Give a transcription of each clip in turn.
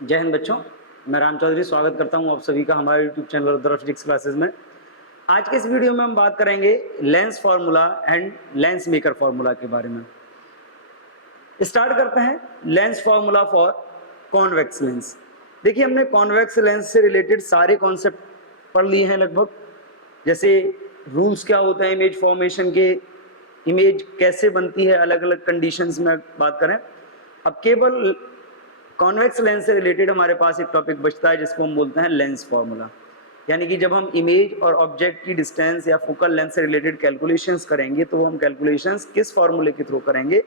जय हिंद बच्चों, मैं राम चौधरी स्वागत करता हूं आप सभी का हमारे YouTube channel Rudra physics classes में। आज के इस वीडियो में हम बात करेंगे lens formula and lens maker formula के बारे में। स्टार्ट करते हैं lens formula for convex lens. देखिए, हमने कॉन्वेक्स लेंस से रिलेटेड सारे कॉन्सेप्ट पढ़ लिए हैं लगभग, जैसे रूल्स क्या होते हैं इमेज फॉर्मेशन के, इमेज कैसे बनती है अलग अलग कंडीशंस में बात करें। अब केवल कॉन्वेक्स लेंस से रिलेटेड हमारे पास एक टॉपिक बचता है जिसको हम बोलते हैं लेंस फार्मूला। यानी कि जब हम इमेज और ऑब्जेक्ट की डिस्टेंस या फोकल लेंथ से रिलेटेड कैलकुलेशंस करेंगे तो हम कैलकुलेशंस किस फार्मूले के थ्रू करेंगे,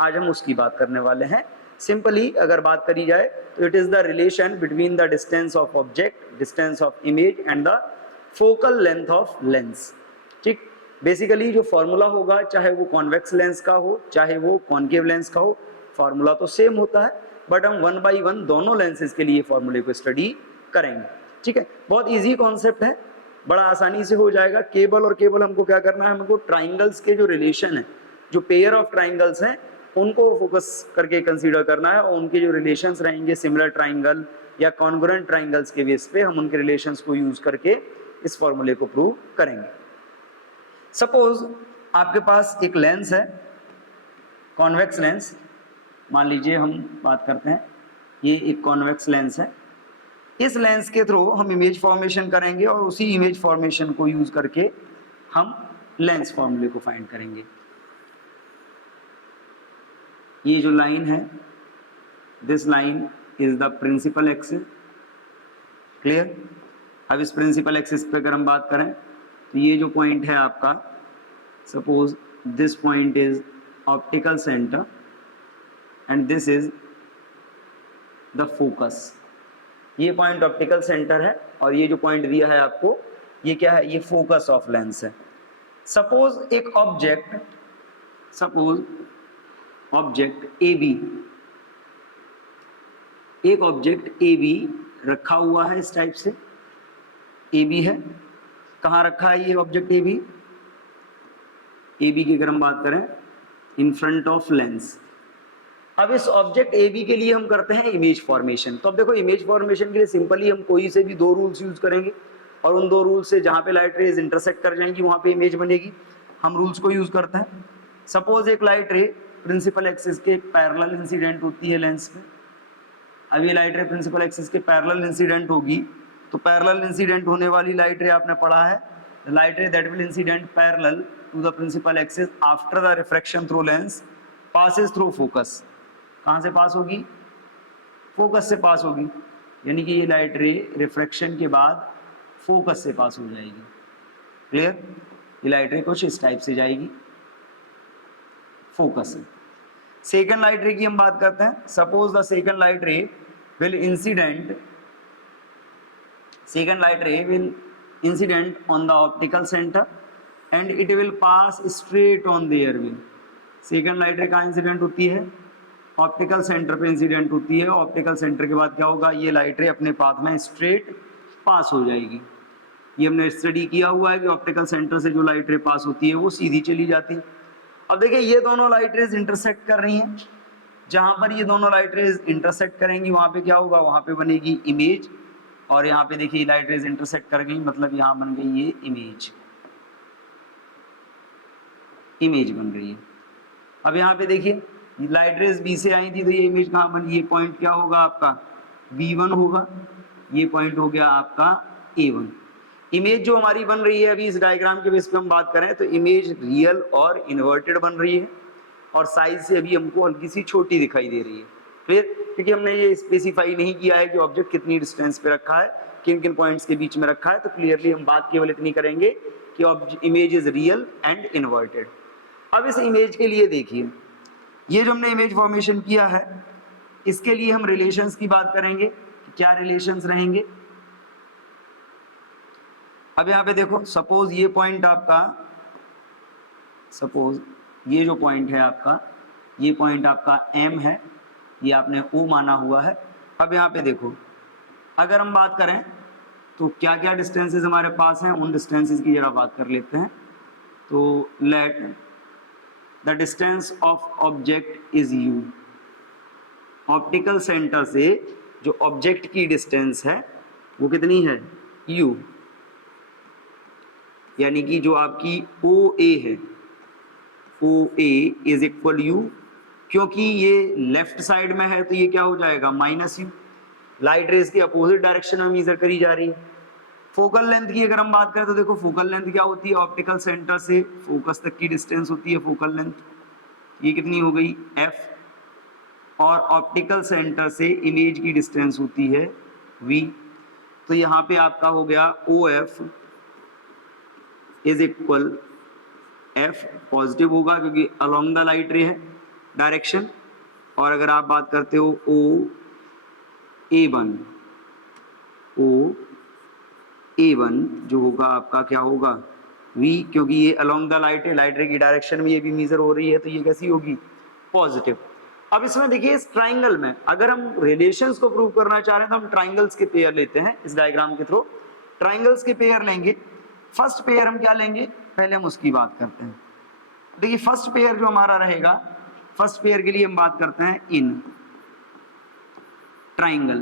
आज हम उसकी बात करने वाले हैं। सिंपली अगर बात करी जाए तो it is the relation between the distance of object, distance of image and the focal length of lens. ठीक, बेसिकली जो फॉर्मूला होगा, चाहे वो कॉन्वेक्स लेंस का हो चाहे वो कॉन्केव लेंस का हो, फार्मूला तो सेम होता है, बट हम वन बाई वन दोनों लेंसेज के लिए फॉर्मूले को स्टडी करेंगे। ठीक है, बहुत इजी कॉन्सेप्ट है, बड़ा आसानी से हो जाएगा। केवल और केवल हमको क्या करना है, हमको ट्राइंगल्स के जो रिलेशन है, जो पेयर ऑफ ट्राइंगल्स हैं, उनको फोकस करके कंसीडर करना है और उनके जो रिलेशंस रहेंगे सिमिलर ट्राइंगल या कॉन्ग्रुएंट ट्राइंगल्स के बेस पे हम उनके रिलेशंस को यूज करके इस फॉर्मूले को प्रूव करेंगे। सपोज आपके पास एक लेंस है, कॉन्वेक्स लेंस, मान लीजिए हम बात करते हैं ये एक कॉन्वेक्स लेंस है। इस लेंस के थ्रू हम इमेज फॉर्मेशन करेंगे और उसी इमेज फॉर्मेशन को यूज करके हम लेंस फॉर्मूले को फाइंड करेंगे। ये जो लाइन है, this line is the principal axis. Clear? अब इस प्रिंसिपल एक्सिस पे अगर हम बात करें तो ये जो पॉइंट है आपका, suppose this point is optical centre and this is the focus. ये पॉइंट ऑप्टिकल सेंटर है और ये जो पॉइंट दिया है आपको, ये क्या है, ये फोकस ऑफ लेंस है। सपोज एक object, suppose object A B, एक ऑब्जेक्ट ए बी रखा हुआ है इस टाइप से। ए बी है, कहाँ रखा है ये object A B? A B की अगर हम बात करें इन फ्रंट ऑफ लेंस। अब इस ऑब्जेक्ट ए बी के लिए हम करते हैं इमेज फॉर्मेशन। तो अब देखो, इमेज फॉर्मेशन के लिए सिंपली हम कोई से भी दो रूल्स यूज करेंगे और उन दो रूल्स से जहां पे लाइट रेज इंटरसेक्ट कर जाएंगी वहां पे इमेज बनेगी। हम रूल्स को यूज करते हैं। सपोज एक लाइट रे प्रिंसिपल एक्सिस के पैरेलल इंसिडेंट होती है लेंस में। अब ये लाइट रे प्रिंसिपल एक्सिस के पैरेलल इंसिडेंट होगी, तो पैरेलल इंसिडेंट होने वाली लाइट रे आपने पढ़ा है, light ray that will incident parallel to the principal axis after the refraction through lens passes through focus. कहाँ से पास होगी? फोकस से पास होगी। यानी कि ये लाइट रे रिफ्रैक्शन के बाद फोकस से पास हो जाएगी। क्लियर? ये लाइट रे कुछ इस टाइप से जाएगी फोकस से। सेकंड लाइट रे की हम बात करते हैं। सपोज द सेकंड लाइट रे will incident, second light ray will incident on the optical center and it will pass straight on the air wheel। second light ray कहाँ इंसिडेंट होती है? ऑप्टिकल सेंटर पे इंसिडेंट होती है। Optical centre के बाद क्या होगा, ये लाइट रे अपने पाथ में स्ट्रेट पास हो जाएगी। ये हमने स्टडी किया हुआ है कि ऑप्टिकल सेंटर से जो लाइट रे पास होती है वो सीधी चली जाती है। अब देखिए, ये दोनों लाइट रेज इंटरसेक्ट कर रही हैं। जहां पर ये दोनों लाइट रेज इंटरसेक्ट करेंगी वहां पे क्या होगा, वहां पे बनेगी इमेज। और यहाँ पे देखिए लाइट रेज इंटरसेक्ट कर गई, मतलब यहाँ बन गई ये इमेज, इमेज बन रही है। अब यहाँ पे देखिए लाइट रेज बी से आई थी तो ये इमेज कहाँ बनी? ये पॉइंट क्या होगा आपका? B1 होगा। ये पॉइंट हो गया आपका A1। इमेज जो हमारी बन रही है अभी इस डायग्राम के बेस पे हम बात करें तो इमेज रियल और इन्वर्टेड बन रही है और साइज से अभी हमको हल्की सी छोटी दिखाई दे रही है। फिर क्योंकि हमने ये स्पेसिफाई नहीं किया है कि ऑब्जेक्ट कितनी डिस्टेंस पे रखा है, किन किन पॉइंट्स के बीच में रखा है, तो क्लियरली हम बात केवल इतनी करेंगे कि image is real and inverted. अब इस इमेज के लिए देखिए, ये जो हमने इमेज फॉर्मेशन किया है इसके लिए हम रिलेशंस की बात करेंगे कि क्या रिलेशंस रहेंगे। अब यहाँ पे देखो, सपोज ये पॉइंट आपका, सपोज ये जो पॉइंट है आपका, ये पॉइंट आपका M है, ये आपने O माना हुआ है। अब यहाँ पे देखो, अगर हम बात करें तो क्या क्या डिस्टेंसेस हमारे पास हैं, उन डिस्टेंसेस की जरा बात कर लेते हैं। तो let the distance of object is U। Optical centre से जो ऑब्जेक्ट की डिस्टेंस है वो कितनी है, u, यानी कि जो आपकी OA है, OA इज इक्वल u, क्योंकि ये लेफ्ट साइड में है तो ये क्या हो जाएगा, -u। लाइट रेज की अपोजिट डायरेक्शन में मेजर करी जा रही है। फोकल लेंथ की अगर हम बात करें तो देखो फोकल लेंथ क्या होती है, ऑप्टिकल सेंटर से फोकस तक की डिस्टेंस होती है फोकल लेंथ, ये कितनी हो गई f, और ऑप्टिकल सेंटर से इमेज की डिस्टेंस होती है v। तो यहाँ पे आपका हो गया OF is equal f, positive होगा क्योंकि अलोंग द लाइट रे है डायरेक्शन, और अगर आप बात करते हो OA1 जो होगा आपका क्या होगा v, क्योंकि ये अलोंग द लाइट रे की डायरेक्शन में ये भी मेजर हो रही है तो ये कैसी होगी, पॉजिटिव। अब इसमें देखिए इस ट्राइंगल में अगर हम रिलेशंस को प्रूव करना चाह रहे हैं तो हम ट्राइंगल्स के पेयर लेते हैं। इस डायग्राम के थ्रू ट्राइंगल्स के पेयर लेंगे। फर्स्ट पेयर हम क्या लेंगे, पहले हम उसकी बात करते हैं। देखिए फर्स्ट पेयर जो हमारा रहेगा, फर्स्ट पेयर के लिए हम बात करते हैं इन ट्राइंगल।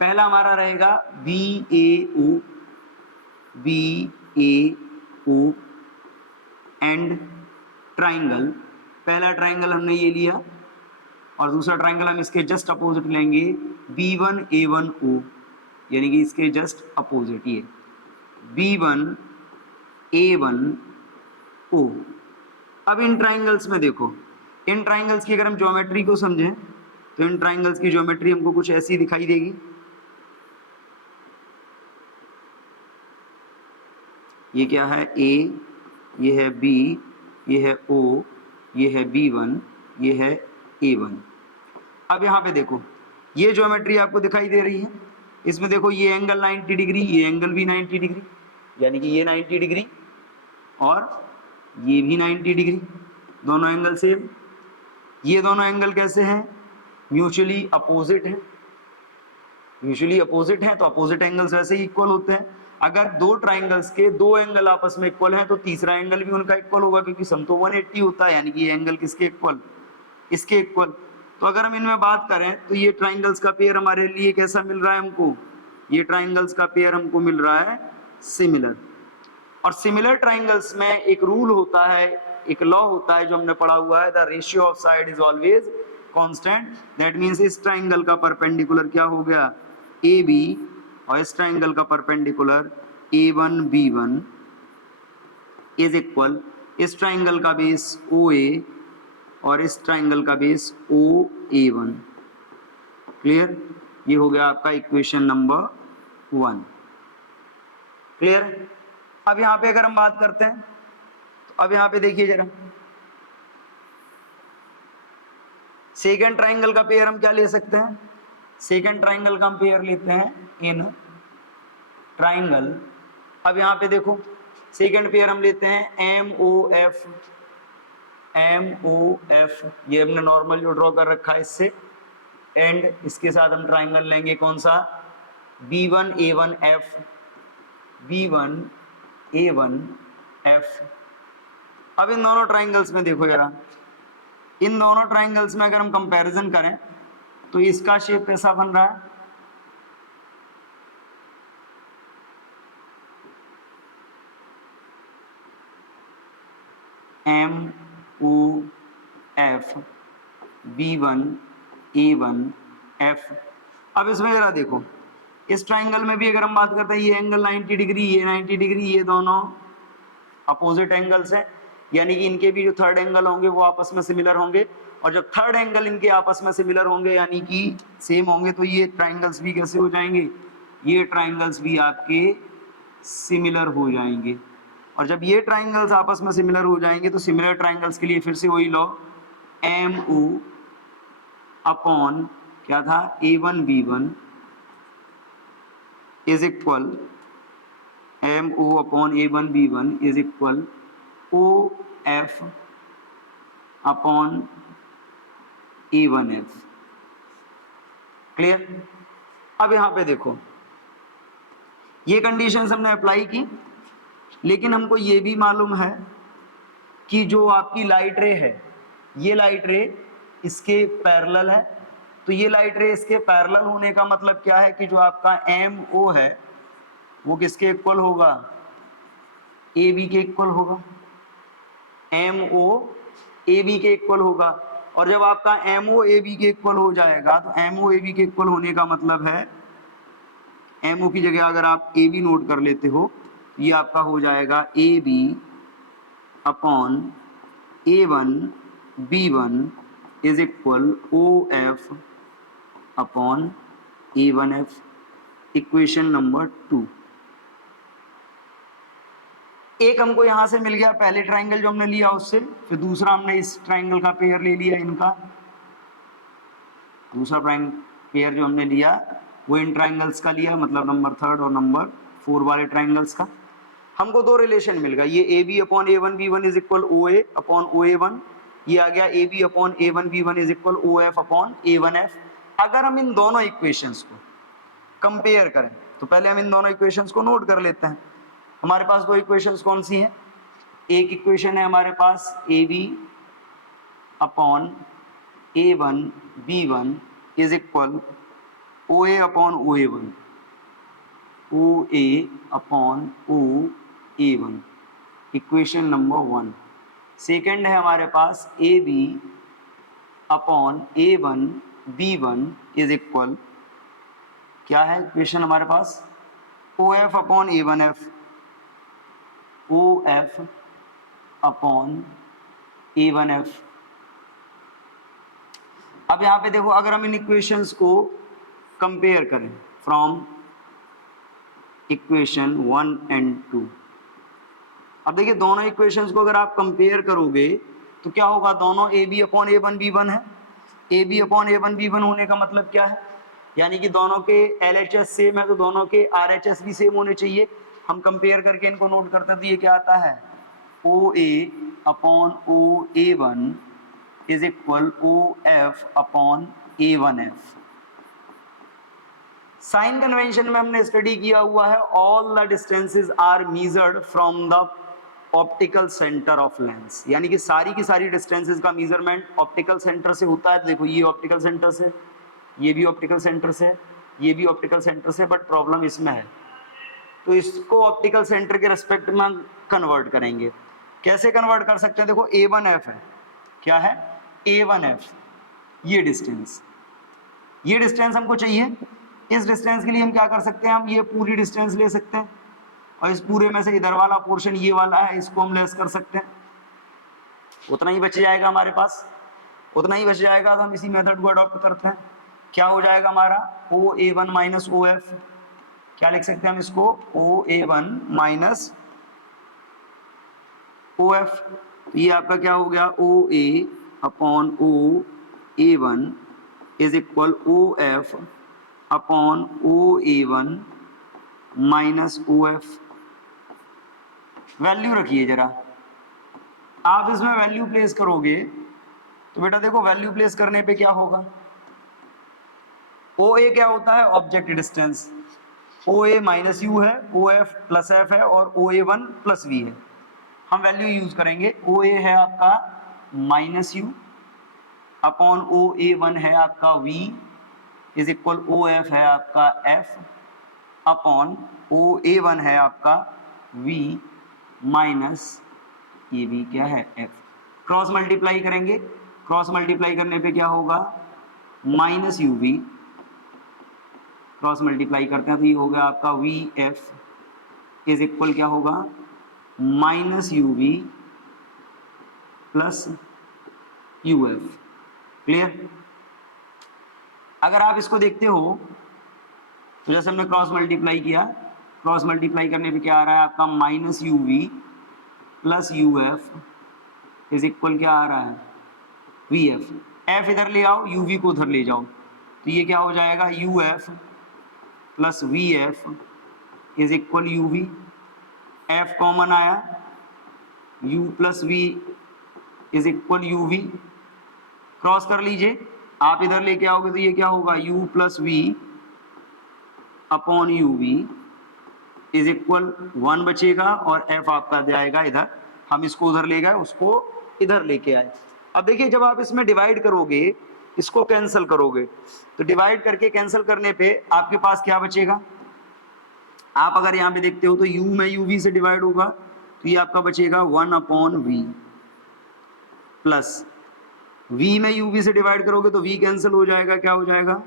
पहला हमारा रहेगा BAO एंड ट्राइंगल। पहला ट्राइंगल हमने ये लिया और दूसरा ट्राइंगल हम इसके जस्ट अपोजिट लेंगे B1A1O, यानी कि इसके जस्ट अपोजिट ये B1A1O। अब इन ट्राइंगल्स में देखो, इन ट्राइंगल्स की अगर हम ज्योमेट्री को समझें तो इन ट्राइंगल्स की ज्योमेट्री हमको कुछ ऐसी दिखाई देगी। ये क्या है, A, ये है B, ये है O, ये है B1, ये है A1। अब यहाँ पे देखो ये ज्योमेट्री आपको दिखाई दे रही है, इसमें देखो ये एंगल 90 डिग्री, ये एंगल भी 90 डिग्री, यानी कि ये 90 डिग्री और ये भी 90 डिग्री, दोनों एंगल सेम। ये दोनों एंगल कैसे हैं, म्यूचुअली अपोजिट हैं। म्यूचुअली अपोजिट हैं तो अपोजिट एंगल्स वैसे ही इक्वल होते हैं। अगर दो ट्राइंगल्स के दो एंगल आपस में इक्वल हैं तो तीसरा एंगल भी उनका इक्वल होगा, क्योंकि सम तो 180 होता है, यानी कि ये एंगल किसके इक्वल, इसके इक्वल। तो अगर हम इनमें बात करें तो ये ट्राइंगल्स का पेयर हमारे लिए कैसा मिल रहा है हमको, ये ट्राइंगल्स का पेयर हमको मिल रहा है सिमिलर। और सिमिलर ट्राइंगल्स में एक रूल होता है, एक लॉ होता है जो हमने पढ़ा हुआ है, the ratio of side is always constant. That means इस ट्राइंगल का परपेंडिकुलर क्या हो गया, AB, और इस ट्राइंगल का परपेंडिकुलर A1B1 इज इक्वल इस ट्राइंगल का बेस OA और इस ट्राइंगल का बेस OA1। क्लियर, ये हो गया आपका इक्वेशन नंबर 1। क्लियर। अब यहाँ पे अगर हम बात करते हैं तो अब यहाँ पे देखिए जरा, सेकेंड ट्राइंगल का पेयर हम क्या ले सकते हैं, सेकेंड ट्राइंगल का हम पेयर लेते हैं इन ट्राइंगल। अब यहाँ पे देखो सेकेंड पेयर हम लेते हैं MOF, ये हमने नॉर्मल जो ड्रॉ कर रखा है इससे, एंड इसके साथ हम ट्राइंगल लेंगे कौन सा, B1A1F, अब इन दोनों ट्राइंगल्स में देखो जरा, इन दोनों ट्राइंगल्स में अगर हम कंपैरिजन करें तो इसका शेप कैसा बन रहा है, MOF B1A1F। अब इसमें जरा देखो, इस ट्राइंगल में भी अगर हम बात करते हैं ये एंगल 90 डिग्री, ये 90 डिग्री, ये दोनों अपोजिट एंगल्स हैं, यानी कि इनके भी जो थर्ड एंगल होंगे वो आपस में सिमिलर होंगे, और जब थर्ड एंगल इनके आपस में सिमिलर होंगे यानी कि सेम होंगे तो ये ट्राइंगल्स भी कैसे हो जाएंगे, ये ट्राइंगल्स भी आपके सिमिलर हो जाएंगे। और जब ये ट्राइंगल्स आपस में सिमिलर हो जाएंगे तो सिमिलर ट्राइंगल्स के लिए फिर से वही लॉ, MO अपॉन क्या था, A1B1 is equal MO upon A1B1 is equal OF upon A1F। Clear. अब यहां पे देखो ये कंडीशंस हमने अप्लाई की, लेकिन हमको ये भी मालूम है कि जो आपकी लाइट रे है, ये लाइट रे इसके पैरेलल है, तो ये लाइट रे इसके पैरेलल होने का मतलब क्या है कि जो आपका MO है वो किसके इक्वल होगा, AB के इक्वल होगा, MO AB के इक्वल होगा। और जब आपका MO AB के इक्वल हो जाएगा तो MO AB के इक्वल होने का मतलब है MO की जगह अगर आप AB नोट कर लेते हो, ये आपका हो जाएगा AB upon A1 B1 is equal OF upon A1F, equation number 2। एक हमको यहां से मिल गया पहले ट्राइंगल जो हमने लिया उससे, फिर दूसरा हमने इस ट्राइंगल का पेयर ले लिया, इनका दूसरा पेयर जो हमने लिया वो इन ट्राइंगल्स का लिया, मतलब नंबर 3 और नंबर 4 वाले ट्राइंगल्स का। हमको दो रिलेशन मिल गया, ये AB upon A1 B1 is equal OA upon OA1, ये आ गया AB upon A1 B1 is equal OF upon A1F। अगर हम इन दोनों इक्वेशंस को कंपेयर करें तो पहले हम इन दोनों इक्वेशंस को नोट कर लेते हैं। हमारे पास दो इक्वेशंस कौन सी हैं, एक इक्वेशन है हमारे पास AB upon A1 B1 is equal OA upon OA1, OA upon OA1, equation number 1। Second है हमारे पास AB upon A1 B1 is equal, क्या है इक्वेशन हमारे पास, OF upon A1F, OF upon A1F। अब यहाँ पे देखो, अगर हम इन इक्वेशंस को कंपेयर करें फ्रॉम इक्वेशन 1 एंड 2, अब देखिए दोनों इक्वेशंस को अगर आप कंपेयर करोगे तो क्या होगा, दोनों AB अपॉन A1 B1 है। AB अपॉन A1 B1 होने का मतलब क्या है, यानी कि दोनों के LHS सेम है तो दोनों के RHS भी सेम होने चाहिए। हम कंपेयर करके इनको नोट करते हैं तो ये क्या आता है, OA upon OA1 is equal OF upon A1F। Sign convention में हमने स्टडी किया हुआ है, all the distances are measured from the optical centre of lens, यानी कि सारी की सारी डिस्टेंसेस का मेजरमेंट ऑप्टिकल सेंटर से होता है। देखो ये ऑप्टिकल सेंटर से, ये भी ऑप्टिकल सेंटर से, ये भी ऑप्टिकल सेंटर से, बट प्रॉब्लम इसमें है तो इसको ऑप्टिकल सेंटर के रेस्पेक्ट में कन्वर्ट करेंगे। कैसे कन्वर्ट कर सकते हैं, देखो A1F है, क्या है A1F, ये डिस्टेंस हमको चाहिए। इस डिस्टेंस के लिए हम क्या कर सकते हैं, हम ये पूरी डिस्टेंस ले सकते हैं और इस पूरे में से इधर वाला पोर्शन ये वाला है, इसको हम लेस कर सकते हैं, उतना ही बच जाएगा हमारे पास, उतना ही बच जाएगा। तो हम इसी मेथड को अडॉप्ट करते हैं, क्या हो जाएगा हमारा OA1 माइनस OF, क्या लिख सकते हैं हम इसको, OA1 माइनस OF। ये आपका क्या हो गया, OA upon OA1 is equal OF upon OA1 minus OF। Value रखिए जरा, आप इसमें वैल्यू प्लेस करोगे तो बेटा देखो वैल्यू प्लेस करने पे क्या होगा, OA क्या होता है, object distance, OA minus U है, OF प्लस F है और OA1 प्लस V है। हम वैल्यू यूज करेंगे, OA है आपका माइनस U अपॉन OA1 है आपका V इज इक्वल OF है आपका F अपॉन OA1 है आपका V माइनस ये भी क्या है F। क्रॉस मल्टीप्लाई करेंगे, क्रॉस मल्टीप्लाई करने पे क्या होगा, माइनस UV, क्रॉस मल्टीप्लाई करते हैं तो ये होगा आपका VF इज इक्वल क्या होगा, minus UV plus UF। Clear. अगर आप इसको देखते हो तो जैसे हमने क्रॉस मल्टीप्लाई किया, क्रॉस मल्टीप्लाई करने पे क्या आ रहा है आपका, minus UV plus UF is equal क्या आ रहा है, VF। F इधर ले आओ, UV को उधर ले जाओ तो ये क्या हो जाएगा, UF plus VF is equal UV। F common आया, U plus V is equal UV। Cross कर लीजिए, आप इधर लेके आओगे तो ये क्या होगा, U plus V upon UV is equal 1 बचेगा और F आपका जाएगा इधर, हम इसको उधर ले गए उसको इधर लेके आए। अब देखिए जब आप इसमें डिवाइड करोगे इसको कैंसिल करोगे तो डिवाइड करके कैंसिल करने पे आपके पास क्या बचेगा, आप अगर यहाँ पे देखते हो तो u में uv से डिवाइड होगा तो ये आपका बचेगा 1/v प्लस v में uv से डिवाइड करोगे तो v कैंसिल हो जाएगा, क्या हो जाएगा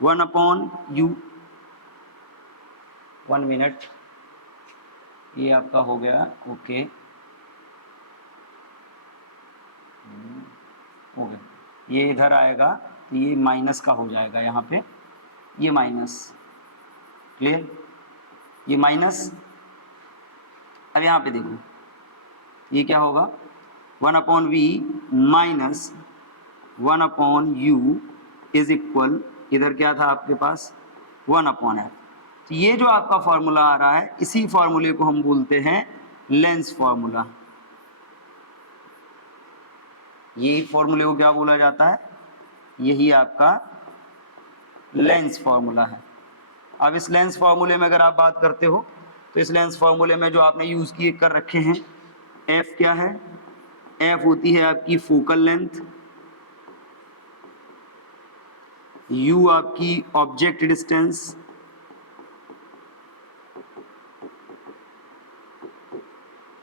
1/u। 1 मिनट, ये आपका हो गया ओके, हो गया, ये इधर आएगा तो ये माइनस का हो जाएगा यहाँ पे, ये माइनस, क्लियर, ये माइनस। अब यहाँ पे देखो ये क्या होगा 1/v minus 1/u is equal, इधर क्या था आपके पास 1/f। तो ये जो आपका फॉर्मूला आ रहा है इसी फॉर्मूले को हम बोलते हैं लेंस फॉर्मूला। यही फॉर्मूले को क्या बोला जाता है, यही आपका लेंस फॉर्मूला है। अब इस लेंस फॉर्मूले में अगर आप बात करते हो तो इस लेंस फॉर्मूले में जो आपने यूज किए कर रखे हैं, एफ क्या है, एफ होती है आपकी फोकल लेंथ, यू आपकी ऑब्जेक्ट डिस्टेंस,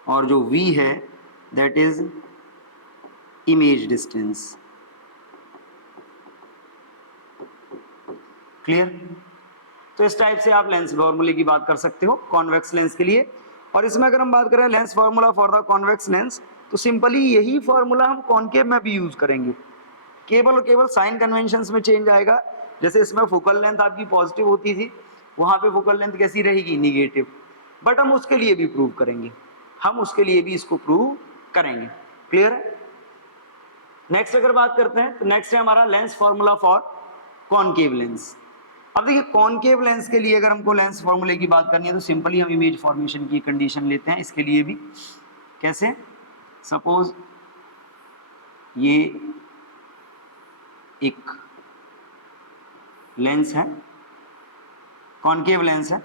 और जो v है that is image distance. Clear. तो इस टाइप से आप लेंस फॉर्मूले की बात कर सकते हो कॉन्वेक्स लेंस के लिए। और इसमें अगर हम बात करें lens formula for the convex lens, तो सिंपली यही फॉर्मूला हम कॉनकेव में भी यूज करेंगे, केवल और केवल साइन कन्वेंशंस में चेंज आएगा। जैसे इसमें फोकल लेंथ आपकी पॉजिटिव होती थी, वहां पे फोकल लेंथ कैसी रहेगी, निगेटिव, बट हम उसके लिए भी प्रूव करेंगे, हम उसके लिए भी इसको प्रूव करेंगे। क्लियर है। नेक्स्ट अगर बात करते हैं तो नेक्स्ट है हमारा lens formula for concave lens. अब देखिए कॉनकेव लेंस के लिए अगर हमको लेंस फॉर्मूले की बात करनी है तो सिंपली हम इमेज फॉर्मेशन की कंडीशन लेते हैं। इसके लिए भी कैसे, सपोज ये एक लेंस है, कॉनकेव लेंस है,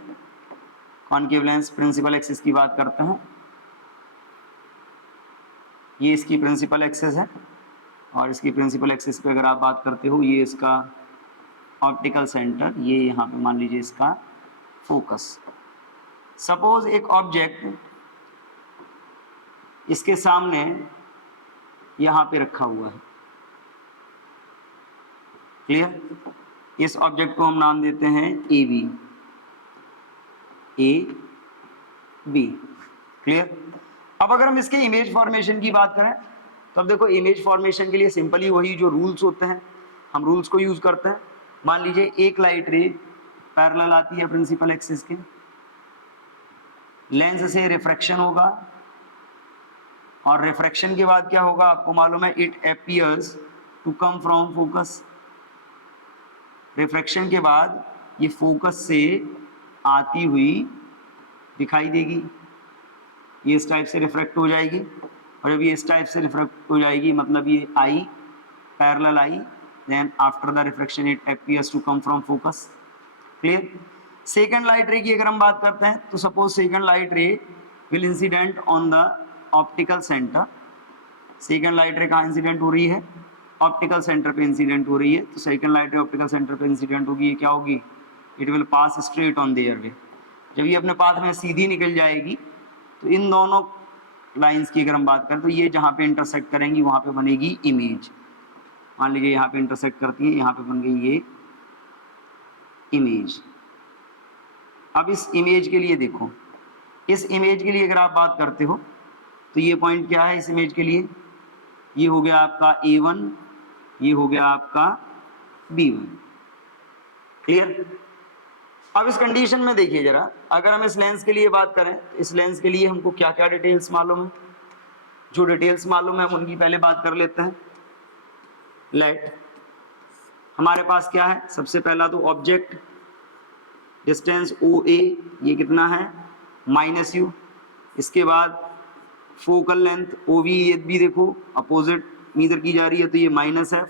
कॉनकेव लेंस प्रिंसिपल एक्सिस की बात करते हैं, ये इसकी प्रिंसिपल एक्सिस है और इसकी प्रिंसिपल एक्सिस पे अगर आप बात करते हो ये इसका ऑप्टिकल सेंटर, ये यहाँ पे मान लीजिए इसका फोकस। सपोज एक ऑब्जेक्ट इसके सामने यहाँ पे रखा हुआ है, क्लियर। इस ऑब्जेक्ट को हम नाम देते हैं ए बी, क्लियर। अब अगर हम इसके इमेज फॉर्मेशन की बात करें तो अब देखो इमेज फॉर्मेशन के लिए सिंपली वही जो रूल्स होते हैं हम रूल्स को यूज करते हैं। मान लीजिए एक लाइट रे पैरेलल आती है प्रिंसिपल एक्सिस के, लेंस से रिफ्रैक्शन होगा और रिफ्रैक्शन के बाद क्या होगा आपको मालूम है, it appears to come from focus. Refraction के बाद ये फोकस से आती हुई दिखाई देगी, ये इस टाइप से रिफ्रैक्ट हो जाएगी, और जब ये इस टाइप से रिफ्रैक्ट हो जाएगी मतलब ये आई पैरेलल आई, then after the refraction it appears to come from focus, clear। Second light रे की अगर हम बात करते हैं तो सपोज सेकेंड लाइट रे will incident on the optical centre. Second light रे कहाँ इंसिडेंट हो रही है, ऑप्टिकल सेंटर पे इंसिडेंट हो रही है। तो second light ray optical centre पे इंसिडेंट होगी, ये क्या होगी, it will pass straight on their way. जब ये अपने पाथ में सीधी निकल जाएगी तो इन दोनों लाइंस की अगर हम बात करें तो ये जहाँ पे इंटरसेक्ट करेंगी वहाँ पे बनेगी इमेज। मान लीजिए यहाँ पे इंटरसेक्ट करती है, यहाँ पे बन गई ये इमेज। अब इस इमेज के लिए देखो, इस इमेज के लिए अगर आप बात करते हो तो ये पॉइंट क्या है इस इमेज के लिए, ये हो गया आपका A1, ये हो गया आपका B1, क्लियर। अब इस कंडीशन में देखिए जरा, अगर हम इस लेंस के लिए बात करें तो इस लेंस के लिए हमको क्या क्या डिटेल्स मालूम है, जो डिटेल्स मालूम है हम उनकी पहले बात कर लेते हैं। लेट हमारे पास क्या है, सबसे पहला तो ऑब्जेक्ट डिस्टेंस OA, ये कितना है -u। इसके बाद फोकल लेंथ OV, ये भी देखो अपोजिट मीजर की जा रही है तो ये -f,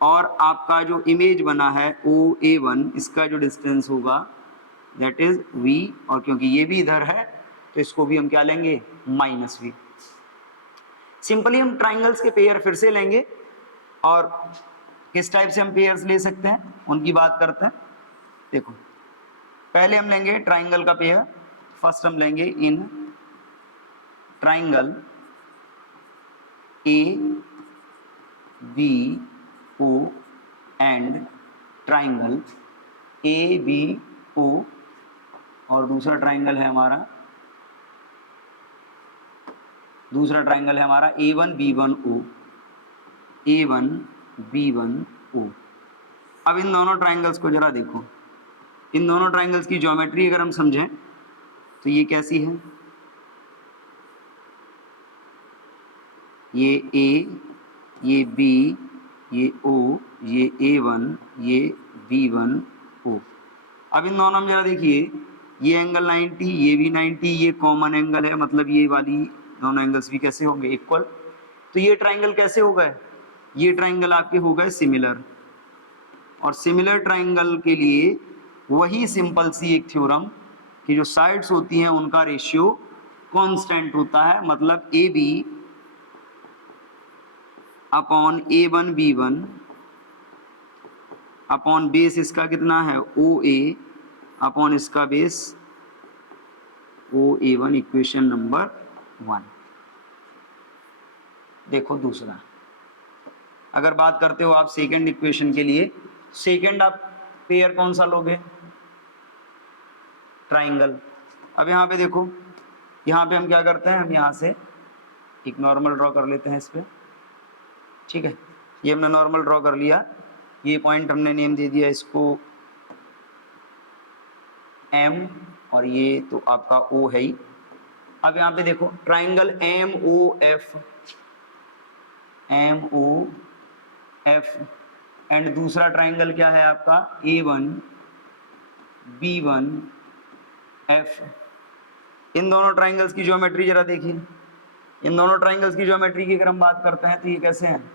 और आपका जो इमेज बना है OA1, इसका जो डिस्टेंस होगा दैट इज v, और क्योंकि ये भी इधर है तो इसको भी हम क्या लेंगे -v। सिंपली हम ट्राइंगल्स के पेयर फिर से लेंगे और किस टाइप से हम पेयर्स ले सकते हैं उनकी बात करते हैं। देखो पहले हम लेंगे ट्राइंगल का पेयर। फर्स्ट हम लेंगे इन triangle A B O and triangle A B O, और दूसरा ट्राइंगल है हमारा A1 B1 O, A1 B1 O। अब इन दोनों ट्राइंगल्स को जरा देखो, इन दोनों ट्राइंगल्स की ज्योमेट्री अगर हम समझें तो ये कैसी है, ये A, ये B, ये O, ये A1, ये B1 O। अब इन दोनों में जरा देखिए, ये एंगल 90, ये भी 90, ये कॉमन एंगल है, मतलब ये वाली दोनों एंगल्स भी कैसे होंगे, इक्वल। तो ये ट्राइंगल कैसे हो गए, ये ट्राइंगल आपके हो गए सिमिलर। और सिमिलर ट्राइंगल के लिए वही सिंपल सी एक थ्योरम कि जो साइड्स होती हैं उनका रेशियो कांस्टेंट होता है, मतलब A B upon A1 B1 upon base इसका कितना है OA अपॉन इसका बेस OA1, इक्वेशन नंबर 1। देखो दूसरा, अगर बात करते हो आप सेकंड इक्वेशन के लिए, सेकंड आप पेयर कौन सा लोगे, ट्राइंगल। अब यहाँ पे देखो, यहाँ पे हम क्या करते हैं, हम यहाँ से एक नॉर्मल ड्रॉ कर लेते हैं इस पे, ठीक है। ये हमने नॉर्मल ड्रॉ कर लिया, ये पॉइंट हमने नेम दे दिया इसको M, और ये तो आपका O है ही। अब यहाँ पे देखो ट्राइंगल MOF एंड दूसरा ट्राइंगल क्या है आपका A1 B1 F। इन दोनों ट्राइंगल्स की ज्योमेट्री जरा देखिए, इन दोनों ट्राइंगल्स की ज्योमेट्री की अगर हम बात करते हैं तो ये कैसे हैं,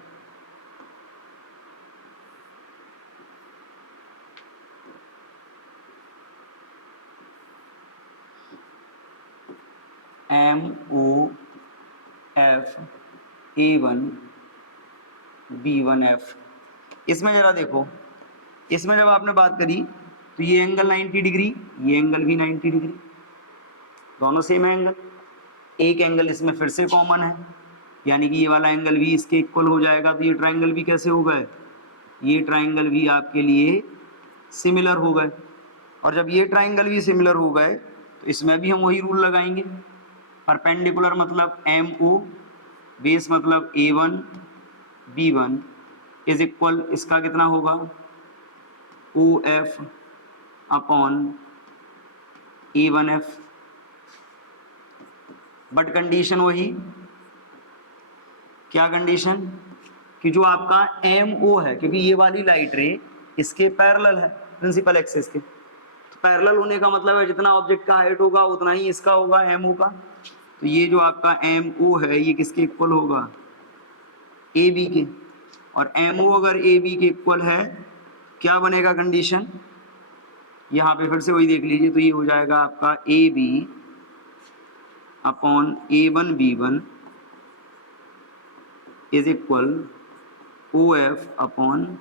MOF A1 B1 F। इसमें जरा देखो, इसमें जब आपने बात करी तो ये एंगल 90 डिग्री, ये एंगल भी 90 डिग्री, दोनों सेम एंगल। एक एंगल इसमें फिर से कॉमन है, यानी कि ये वाला एंगल भी इसके इक्वल हो जाएगा, तो ये ट्राइंगल भी कैसे हो गए, ये ट्राइंगल भी आपके लिए सिमिलर हो गए। और जब ये ट्राइंगल भी सिमिलर हो गए तो इसमें भी हम वही रूल लगाएंगे, परपेंडिकुलर मतलब MO, बेस मतलब A1 B1 इज इक्वल, इसका कितना होगा OF upon A1F। But condition वही, क्या कंडीशन, कि जो आपका MO है, क्योंकि ये वाली लाइट रे इसके पैरेलल है प्रिंसिपल एक्सिस के, तो पैरेलल होने का मतलब है जितना ऑब्जेक्ट का हाइट होगा उतना ही इसका होगा MO का। तो ये जो आपका MO है ये किसके इक्वल होगा, AB के। और MO अगर AB के इक्वल है क्या बनेगा कंडीशन, यहाँ पे फिर से वही देख लीजिए, तो ये हो जाएगा आपका AB upon A1 B1 is equal OF upon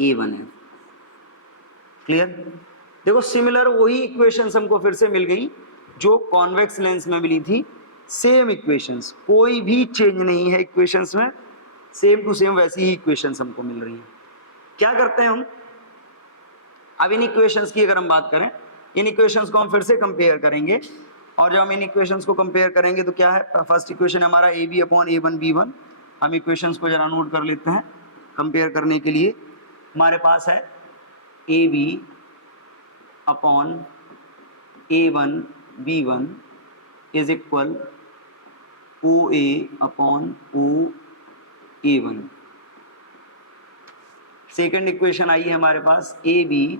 A1F। Clear. देखो सिमिलर वही इक्वेशंस हमको फिर से मिल गई जो कॉन्वेक्स लेंस में मिली थी, सेम इक्वेशंस, कोई भी चेंज नहीं है इक्वेशंस में, सेम टू सेम वैसी ही इक्वेशंस हमको मिल रही हैं। क्या करते हैं हम, अब इन इक्वेशंस की अगर हम बात करें, इन इक्वेशंस को हम फिर से कंपेयर करेंगे, और जब हम इन इक्वेशंस को कंपेयर करेंगे तो क्या है, फर्स्ट इक्वेशन हमारा AB अपॉन A1 B1। हम इक्वेशंस को जरा नोट कर लेते हैं कंपेयर करने के लिए। हमारे पास है AB upon A1 B1 is equal OA upon OA1। Second equation आई है हमारे पास AB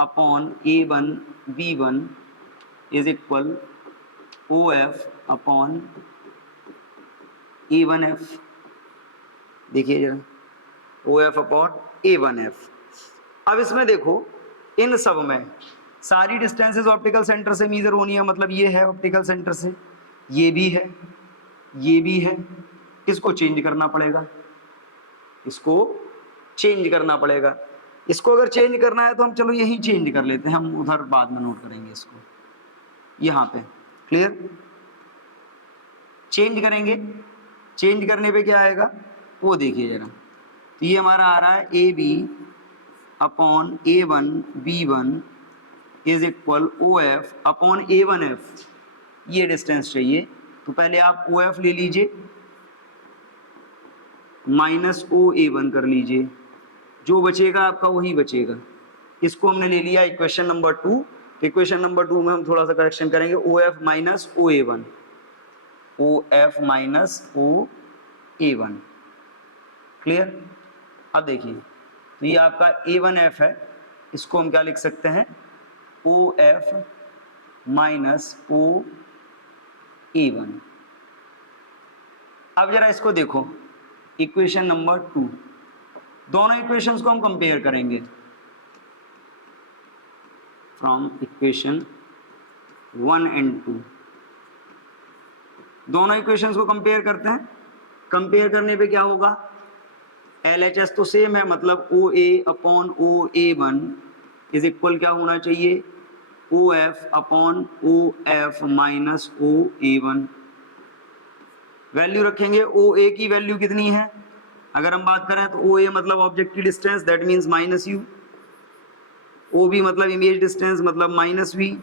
upon A1 B1 is equal OF upon A1F। देखिए जरा, OF अपॉन A1F। अब इसमें देखो इन सब में सारी डिस्टेंसेस ऑप्टिकल सेंटर से मीजर होनी है, मतलब ये है ऑप्टिकल सेंटर से, ये भी है, ये भी है, इसको चेंज करना पड़ेगा। इसको चेंज करना पड़ेगा। इसको अगर चेंज करना है तो हम चलो यही चेंज कर लेते हैं, हम उधर बाद में नोट करेंगे इसको, यहाँ पे। क्लियर? चेंज करेंगे, चेंज करने पे क्या आएगा वो देखिए जरा। तो ये हमारा आ रहा है A B upon A1 B1 is equal OF upon A1F, ये डिस्टेंस चाहिए। तो पहले आप OF ले लीजिए माइनस OA1 कर लीजिए, जो बचेगा आपका वही बचेगा। इसको हमने ले लिया इक्वेशन नंबर 2। इक्वेशन नंबर 2 में हम थोड़ा सा करेक्शन करेंगे, OF minus OA1, OF minus OA1। Clear? अब देखिए, तो ये आपका A1F है, इसको हम क्या लिख सकते हैं, OF माइनस OA1। अब जरा इसको देखो, इक्वेशन नंबर 2, दोनों इक्वेशंस को हम कंपेयर करेंगे फ्रॉम इक्वेशन 1 एंड 2। दोनों इक्वेशंस को कंपेयर करते हैं। कंपेयर करने पे क्या होगा, LHS तो सेम है, मतलब OA upon OA1 is equal क्या होना चाहिए, OF upon OF minus OA1। Value रखेंगे, OA की वैल्यू कितनी है, अगर हम बात करें तो OA मतलब ऑब्जेक्ट की distance, that means minus U। OB मतलब इमेज डिस्टेंस, मतलब minus V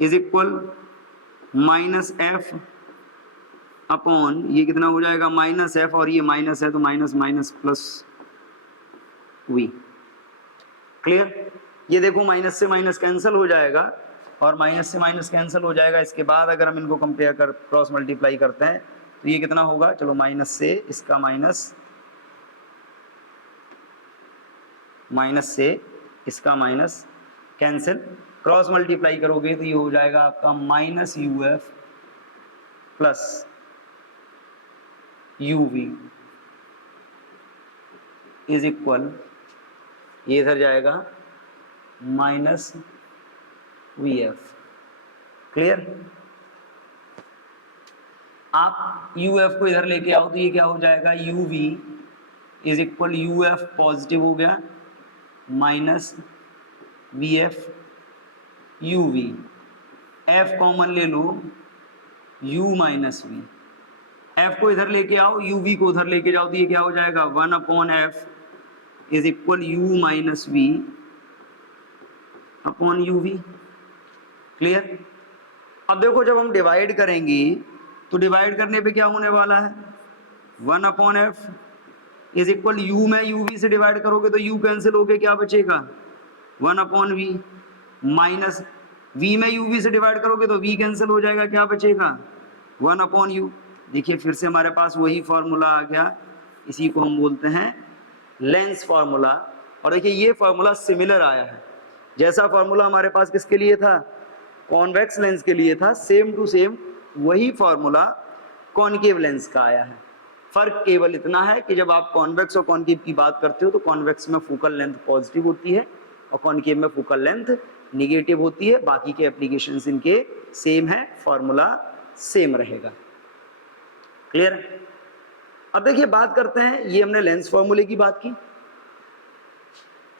is equal minus F upon ये कितना हो जाएगा, माइनस F, और ये माइनस है तो minus minus plus V। Clear? ये देखो माइनस से माइनस कैंसिल हो जाएगा, और माइनस से माइनस कैंसिल हो जाएगा। इसके बाद अगर हम इनको कंपेयर कर क्रॉस मल्टीप्लाई करते हैं तो ये कितना होगा, चलो माइनस से इसका माइनस, माइनस से इसका माइनस कैंसिल, क्रॉस मल्टीप्लाई करोगे तो ये हो जाएगा आपका minus UF plus UV is equal, ये इधर जाएगा माइनस VF। क्लियर? आप UF को इधर लेके आओ तो ये क्या हो जाएगा, UV is equal UF positive हो गया minus VF UV, F common ले लो, U माइनस V। F को इधर लेके आओ, UV को उधर लेके जाओ तो ये क्या हो जाएगा, 1 upon F is equal U minus V upon UV। Clear? अब देखो जब हम डिवाइड करेंगे तो डिवाइड करने पे क्या होने वाला है, 1 upon F is equal U में UV से डिवाइड करोगे तो U कैंसिल होके क्या बचेगा, 1 अपॉन V, माइनस V में UV से डिवाइड करोगे तो V कैंसिल हो जाएगा, क्या बचेगा, 1 अपॉन U। देखिए फिर से हमारे पास वही फॉर्मूला आ गया, इसी को हम बोलते हैं लेंस फॉर्मूला। और देखिए ये फॉर्मूला सिमिलर आया है, जैसा फॉर्मूला हमारे पास किसके लिए था, कॉन्वेक्स लेंस के लिए था, सेम टू सेम वही फॉर्मूला कॉनकेव लेंस का आया है। फर्क केवल इतना है कि जब आप कॉन्वेक्स और कॉनकेव की बात करते हो तो कॉन्वेक्स में फोकल लेंथ पॉजिटिव होती है और कॉनकेव में फोकल लेंथ निगेटिव होती है। बाकी के एप्लीकेशंस इनके सेम है, फॉर्मूला सेम रहेगा। क्लियर? अब देखिए बात करते हैं, ये हमने लेंस फॉर्मूले की बात की।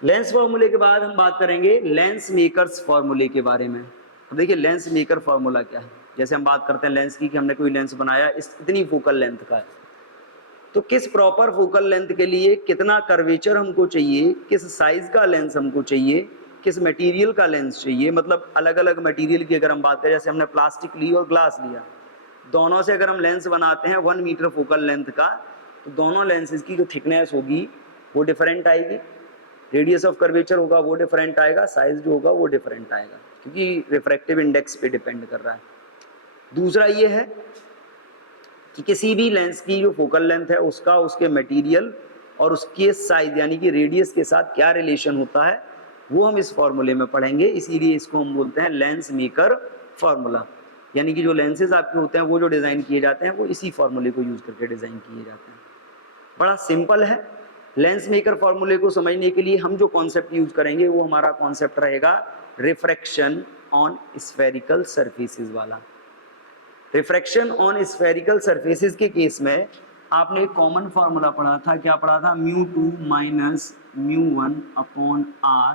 लेंस फॉर्मूले के बाद हम बात करेंगे लेंस मेकर्स फॉर्मूले के बारे में। अब देखिए लेंस मेकर फॉर्मूला क्या है, जैसे हम बात करते हैं लेंस की कि हमने कोई लेंस बनाया इतनी फोकल लेंथ का है, तो किस प्रॉपर फोकल लेंथ के लिए कितना कर्वेचर हमको चाहिए, किस साइज का लेंस हमको चाहिए, किस मटेरियल का लेंस चाहिए। मतलब अलग अलग मटेरियल की अगर हम बात करें, जैसे हमने प्लास्टिक ली और ग्लास लिया, दोनों से अगर हम लेंस बनाते हैं 1 मीटर फोकल लेंथ का, तो दोनों लेंसेज की जो थिकनेस होगी वो डिफरेंट आएगी, रेडियस ऑफ कर्वेचर होगा वो डिफरेंट आएगा, साइज जो होगा वो डिफरेंट आएगा, क्योंकि रिफ्रैक्टिव इंडेक्स पे डिपेंड कर रहा है। दूसरा ये है कि किसी भी लेंस की जो फोकल लेंथ है उसका उसके मटेरियल और उसके साइज यानी कि रेडियस के साथ क्या रिलेशन होता है वो हम इस फॉर्मूले में पढ़ेंगे। इसीलिए इसको हम बोलते हैं लेंस मेकर फॉर्मूला, यानी कि जो लेंसेज आपके होते हैं वो जो डिज़ाइन किए जाते हैं वो इसी फॉर्मूले को यूज़ करके डिज़ाइन किए जाते हैं। बड़ा सिंपल है। लेंस मेकर फॉर्मूले को समझने के लिए हम जो कॉन्सेप्ट यूज करेंगे वो हमारा कॉन्सेप्ट रहेगा रिफ्रैक्शन ऑन स्फेरिकल सरफेसेस वाला। रिफ्रैक्शन ऑन स्फेरिकल सरफेसेस के केस में आपने एक कॉमन फार्मूला पढ़ा था, क्या पढ़ा था, μ2 minus μ1 upon r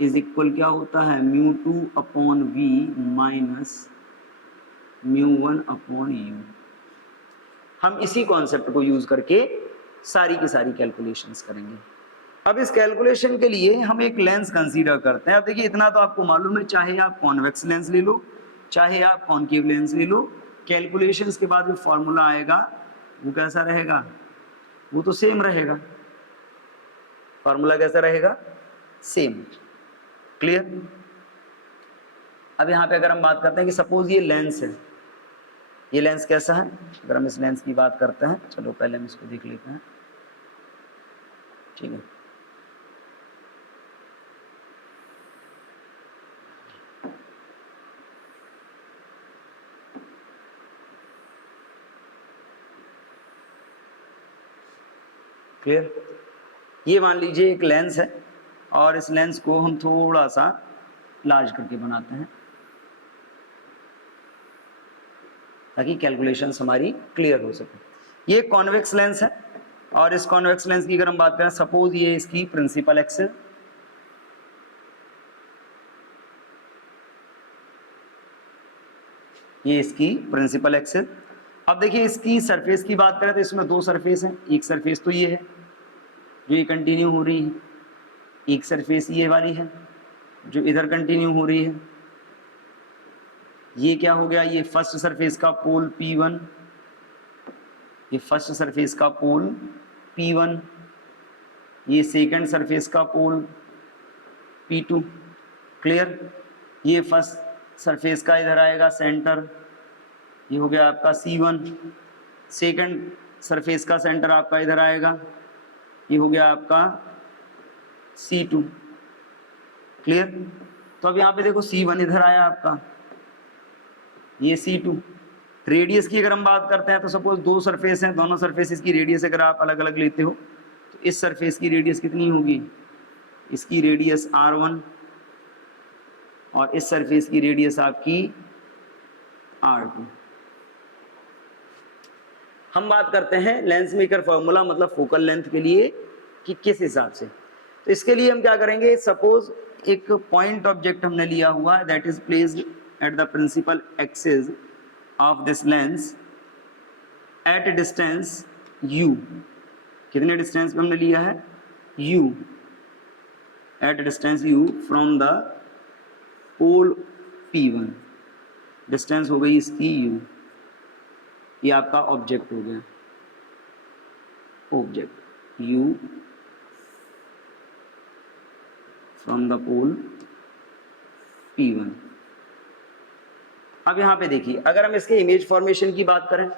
is equal क्या होता है, μ2 upon v minus μ1 upon u। हम इसी कॉन्सेप्ट को यूज करके सारी की सारी कैलकुलेशंस करेंगे। अब इस कैलकुलेशन के लिए हम एक लेंस कंसीडर करते हैं। अब देखिए इतना तो आपको मालूम है, चाहे आप कॉन्वेक्स लेंस ले लो चाहे आप कॉनकेव लेंस ले लो, कैलकुलेशंस के बाद जो फॉर्मूला आएगा वो कैसा रहेगा, वो तो सेम रहेगा। फॉर्मूला कैसा रहेगा, सेम। क्लियर। अब यहाँ पे अगर हम बात करते हैं कि सपोज ये लेंस है, ये लेंस कैसा है, अगर हम इस लेंस की बात करते हैं, चलो पहले हम इसको देख लेते हैं। ठीक है, क्लियर। ये मान लीजिए एक लेंस है और इस लेंस को हम थोड़ा सा लार्ज करके बनाते हैं ताकि कैलकुलेशंस हमारी क्लियर हो सके। ये कॉन्वेक्स लेंस है और इस कॉन्वेक्स लेंस की अगर हम बात करें, सपोज ये इसकी प्रिंसिपल एक्स है, ये इसकी प्रिंसिपल एक्स है। अब देखिए इसकी सरफेस की बात करें तो इसमें दो सरफेस हैं, एक सरफेस तो ये है जो ये कंटिन्यू हो रही है, एक सरफेस ये वाली है जो इधर कंटिन्यू हो रही है। ये क्या हो गया, ये फर्स्ट सरफेस का पोल P1, ये फर्स्ट सरफेस का पोल P1, ये सेकंड सरफेस का पोल P2। क्लियर। ये फर्स्ट सरफेस का इधर आएगा सेंटर, ये हो गया आपका C1, सेकंड सरफेस का सेंटर आपका इधर आएगा, ये हो गया आपका C2। क्लियर। तो अब यहाँ पे देखो C1 इधर आया आपका, ये C2। रेडियस की अगर हम बात करते हैं तो सपोज दो सरफेस हैं, दोनों सरफेसेस की रेडियस अगर आप अलग अलग लेते हो तो इस सरफेस की रेडियस कितनी होगी, इसकी रेडियस R1 और इस सरफेस की रेडियस आपकी R2। हम बात करते हैं लेंस मेकर फॉर्मूला मतलब फोकल लेंथ के लिए कि किस हिसाब से। तो इसके लिए हम क्या करेंगे, सपोज एक पॉइंट ऑब्जेक्ट हमने लिया हुआ है that is placed at the principal axis of this lens at distance u। कितने डिस्टेंस पे हमने लिया है, u, at distance u from the pole P1। Distance हो गई इसकी u, ये आपका ऑब्जेक्ट हो गया, object u from the pole P1। अब यहाँ पे देखिए अगर हम इसके इमेज फॉर्मेशन की बात करें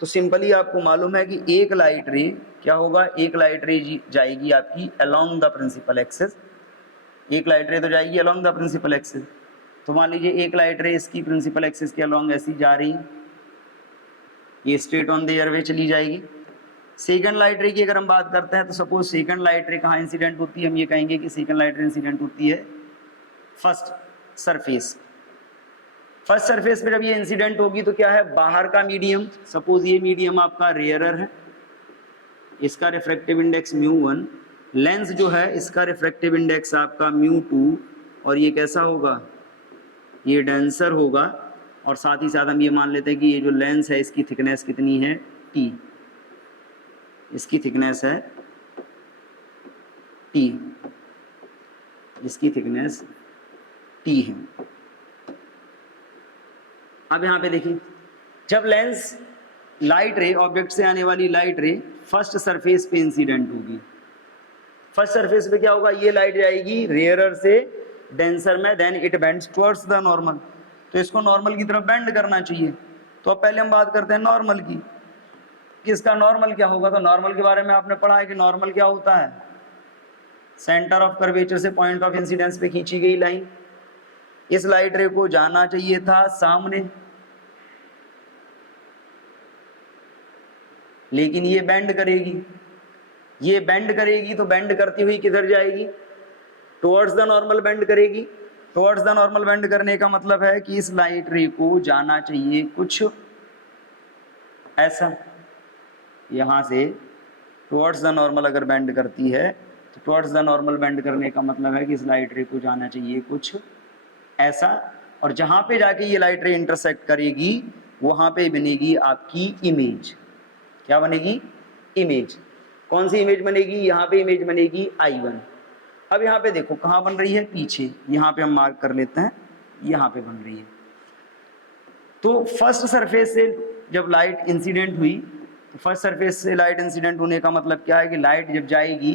तो सिंपली आपको मालूम है कि एक लाइट रे क्या होगा, एक लाइट रे जाएगी आपकी अलोंग द प्रिंसिपल एक्सिस, एक लाइट रे तो जाएगी अलोंग द प्रिंसिपल एक्सिस। तो मान लीजिए एक लाइट रे इसकी प्रिंसिपल एक्सिस के अलोंग ऐसी जा रही है, ये स्ट्रेट ऑन द एयरवे चली जाएगी। सेकंड लाइट रे की अगर हम बात करते हैं तो सपोज सेकंड लाइट रे कहाँ इंसिडेंट होती है, हम ये कहेंगे कि सेकंड लाइट रे इंसिडेंट होती है फर्स्ट सरफेस। फर्स्ट सरफेस पे जब ये इंसिडेंट होगी तो क्या है, बाहर का मीडियम, सपोज ये मीडियम आपका रेयरर है, इसका रिफ्रैक्टिव इंडेक्स μ1, लेंस जो है इसका रिफ्रैक्टिव इंडेक्स आपका μ2, और ये कैसा होगा, ये डेंसर होगा। और साथ ही साथ हम ये मान लेते हैं कि ये जो लेंस है इसकी थिकनेस कितनी है, t, इसकी थिकनेस है t, इसकी थिकनेस t है। अब यहाँ पे देखिए जब लेंस लाइट रे, ऑब्जेक्ट से आने वाली लाइट रे फर्स्ट सरफेस पे इंसिडेंट होगी, फर्स्ट सरफेस पे क्या होगा, ये लाइट जाएगी रेयरर से डेंसर में, then it bends towards the normal. तो इसको नॉर्मल की तरफ बेंड करना चाहिए। तो अब पहले हम बात करते हैं नॉर्मल की, किसका नॉर्मल क्या होगा। तो नॉर्मल के बारे में आपने पढ़ा है कि नॉर्मल क्या होता है, सेंटर ऑफ कर्वेचर से पॉइंट ऑफ इंसिडेंस पे खींची गई लाइन। इस लाइट रे को जाना चाहिए था सामने, लेकिन ये बेंड करेगी, ये बेंड करेगी तो बेंड करती हुई किधर जाएगी, टुवर्ड्स द नॉर्मल बेंड करेगी। टुवर्ड्स द नॉर्मल बेंड करने का मतलब है कि इस लाइट रे को जाना चाहिए कुछ ऐसा। यहाँ से टुवर्ड्स द नॉर्मल अगर बेंड करती है तो टुवर्ड्स द नॉर्मल बेंड करने का मतलब है कि इस लाइट रे को जाना चाहिए कुछ ऐसा, और जहाँ पे जाके ये लाइट रे इंटरसेक्ट करेगी वहाँ पे बनेगी आपकी इमेज। क्या बनेगी? इमेज। कौन सी इमेज बनेगी? यहाँ पे इमेज बनेगी I1। अब यहाँ पे देखो कहाँ बन रही है? पीछे। यहाँ पे हम मार्क कर लेते हैं, यहाँ पे बन रही है। तो फर्स्ट सरफेस से जब लाइट इंसिडेंट हुई तो फर्स्ट सरफेस से लाइट इंसिडेंट होने का मतलब क्या है कि लाइट जब जाएगी